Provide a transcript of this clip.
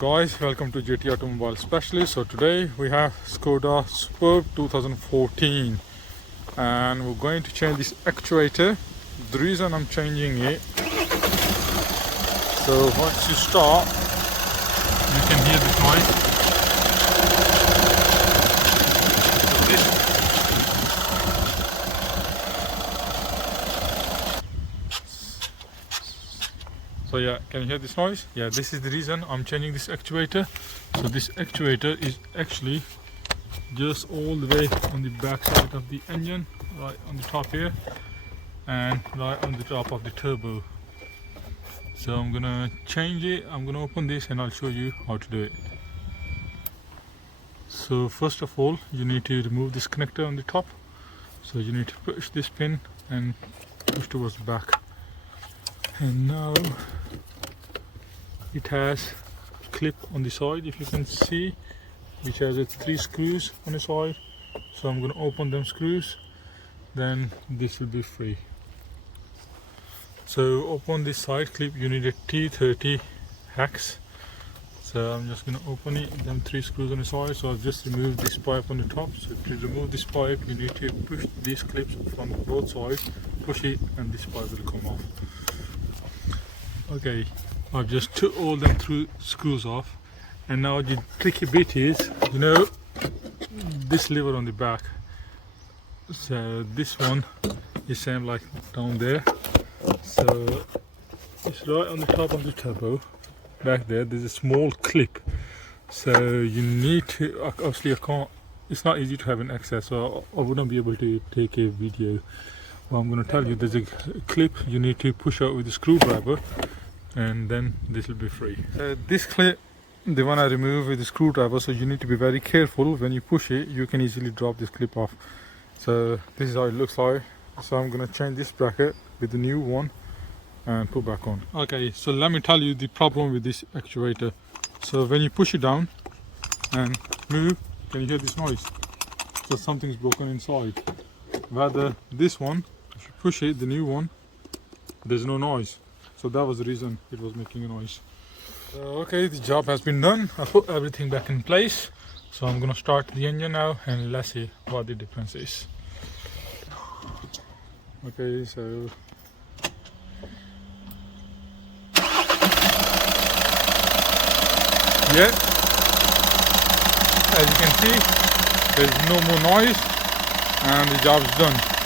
Guys, welcome to JT Automobile Specialist. So today we have Skoda Superb 2014 and we're going to change this actuator. The reason I'm changing it, so once you start you can hear this noise. So yeah, can you hear this noise? Yeah, this is the reason I'm changing this actuator. So this actuator is actually just all the way on the back side of the engine, right on the top here and right on the top of the turbo. So I'm gonna change it. I'm gonna open this and I'll show you how to do it. So first of all, you need to remove this connector on the top. So you need to push this pin and push towards the back. And now it has a clip on the side, if you can see, which has 3 screws on the side. So I'm going to open them screws, then this will be free. So open this side clip, you need a T30 hex. So I'm just going to open it, them 3 screws on the side. So I've just removed this pipe on the top. So to remove this pipe, you need to push these clips from both sides, push it, and this pipe will come off. Okay, I've just took all them 3 screws off, and now the tricky bit is, you know, this lever on the back. So this one is same like down there. So it's right on the top of the turbo. Back there's a small clip. So you need to, obviously I can't, it's not easy to have an access, so I wouldn't be able to take a video. Well, I'm going to tell you, there's a clip you need to push out with the screwdriver, and then this will be free. This clip, the one I removed with the screwdriver, so you need to be very careful. When you push it, you can easily drop this clip off. So this is how it looks like. So I'm going to change this bracket with the new one and put back on. Okay, so let me tell you the problem with this actuator. So when you push it down and move, can you hear this noise? So something's broken inside. Whether this one, if you push it, the new one, there's no noise. So that was the reason it was making a noise. Okay, the job has been done. I put everything back in place. So I'm gonna start the engine now and let's see what the difference is. Okay, so yeah, as you can see, there's no more noise and the job is done.